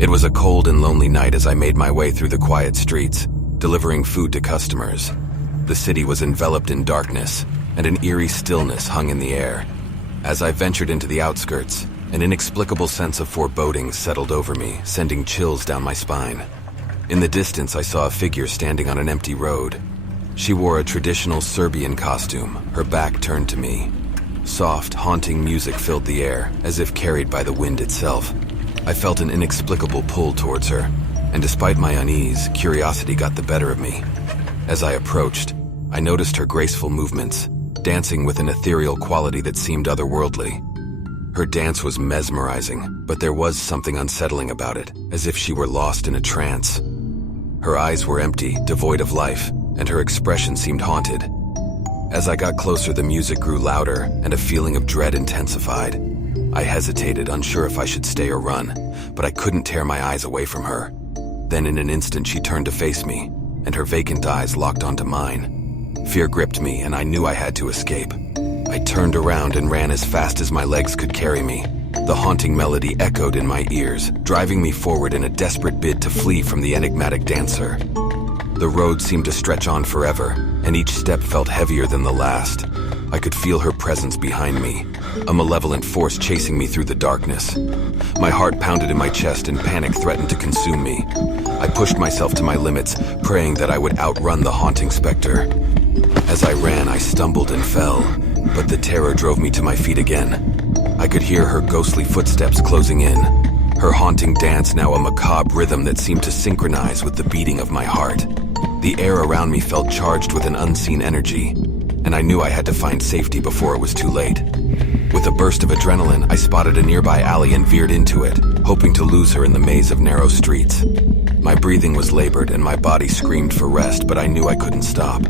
It was a cold and lonely night as I made my way through the quiet streets, delivering food to customers. The city was enveloped in darkness, and an eerie stillness hung in the air. As I ventured into the outskirts, an inexplicable sense of foreboding settled over me, sending chills down my spine. In the distance, I saw a figure standing on an empty road. She wore a traditional Serbian costume, her back turned to me. Soft, haunting music filled the air, as if carried by the wind itself. I felt an inexplicable pull towards her, and despite my unease, curiosity got the better of me. As I approached, I noticed her graceful movements, dancing with an ethereal quality that seemed otherworldly. Her dance was mesmerizing, but there was something unsettling about it, as if she were lost in a trance. Her eyes were empty, devoid of life, and her expression seemed haunted. As I got closer, the music grew louder, and a feeling of dread intensified. I hesitated, unsure if I should stay or run, but I couldn't tear my eyes away from her. Then in an instant, she turned to face me, and her vacant eyes locked onto mine. Fear gripped me, and I knew I had to escape. I turned around and ran as fast as my legs could carry me. The haunting melody echoed in my ears, driving me forward in a desperate bid to flee from the enigmatic dancer. The road seemed to stretch on forever, and each step felt heavier than the last. I could feel her presence behind me, a malevolent force chasing me through the darkness. My heart pounded in my chest and panic threatened to consume me. I pushed myself to my limits, praying that I would outrun the haunting specter. As I ran, I stumbled and fell, but the terror drove me to my feet again. I could hear her ghostly footsteps closing in, her haunting dance now a macabre rhythm that seemed to synchronize with the beating of my heart. The air around me felt charged with an unseen energy, and I knew I had to find safety before it was too late. With a burst of adrenaline, I spotted a nearby alley and veered into it, hoping to lose her in the maze of narrow streets. My breathing was labored and my body screamed for rest, but I knew I couldn't stop.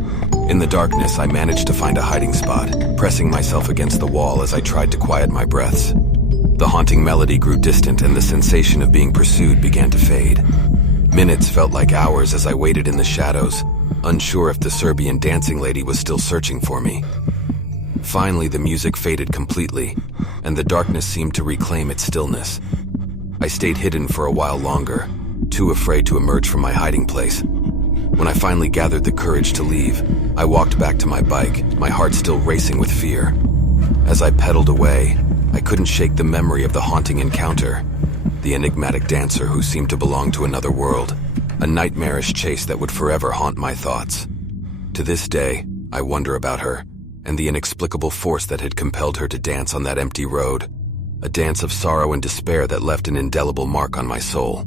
In the darkness, I managed to find a hiding spot, pressing myself against the wall as I tried to quiet my breaths. The haunting melody grew distant and the sensation of being pursued began to fade. Minutes felt like hours as I waited in the shadows, unsure if the Serbian Dancing Lady was still searching for me. Finally, the music faded completely, and the darkness seemed to reclaim its stillness. I stayed hidden for a while longer, too afraid to emerge from my hiding place. When I finally gathered the courage to leave, I walked back to my bike, my heart still racing with fear. As I pedaled away, I couldn't shake the memory of the haunting encounter, the enigmatic dancer who seemed to belong to another world, a nightmarish chase that would forever haunt my thoughts. To this day, I wonder about her, and the inexplicable force that had compelled her to dance on that empty road, a dance of sorrow and despair that left an indelible mark on my soul.